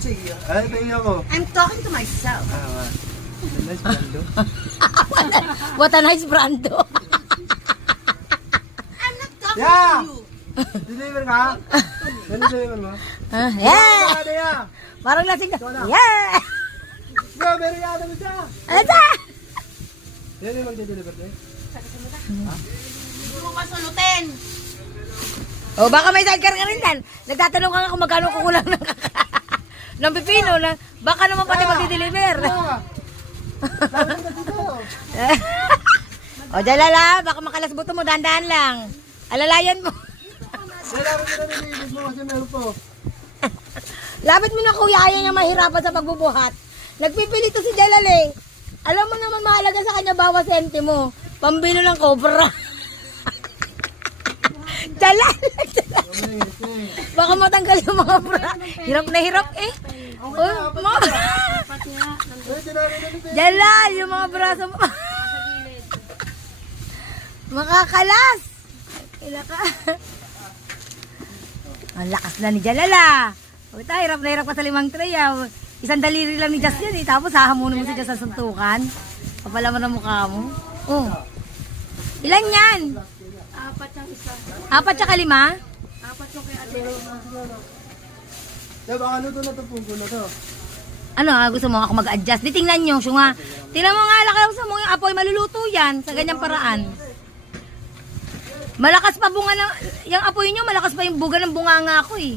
Sige, ay, tingnan ko. I'm talking to myself. Nice brando. What a nice brando. I'm not talking Yeah. to you. Deliver ka? Deliver mo? Yeah! Ano yan? Parang lasing ka. Yeah! Strawberry yata mo siya. Asa? Yan yung magde-deliver din. Hindi mo pa sulutin. O baka may sidecar ka rin yan. Nagtatanong ka nga kung magkano kukulang ng pipino. Baka naman pati magdi-deliver. Sabi ko na dito. O Jalala, baka makalasbuto mo, dahan-dahan lang. Alalayan mo. Kailangan ko na nilibig mo kasi meron po. Lapit mo na kuya, ayaw niya mahirapan sa pagbubuhat. Nagpipilito si Jalal eh. Alam mo naman mahalaga sa kanya bawat sentimo. Pambilo ng cobra. Jalal! Baka matanggal yung mga bra. Hirap na hirap eh. Oh, Jalal, yung mga braso mo. Makakalas. Ila ka. Ang lakas na ni Jalal ah. O tayo, hirap na hirap ka sa 5 tray ah. Isang daliri lang ni Jas yan eh. Tapos hahamunin mo si Jas sa suntukan. Kapala mo na mukha mo. Oh. Ilan yan? 4 yung isa. 4 tsaka 5? 4 yung kay ate. Diba, ano to na to pugo na to? Ano gusto mo ako mag-adjust? Di tingnan nyo, siya nga. Tingnan mo nga, laki sa mo yung apoy, maluluto yan sa ganyang paraan. Malakas pa bunga ng, yung apoy nyo, malakas pa yung buga ng bunga nga ako eh.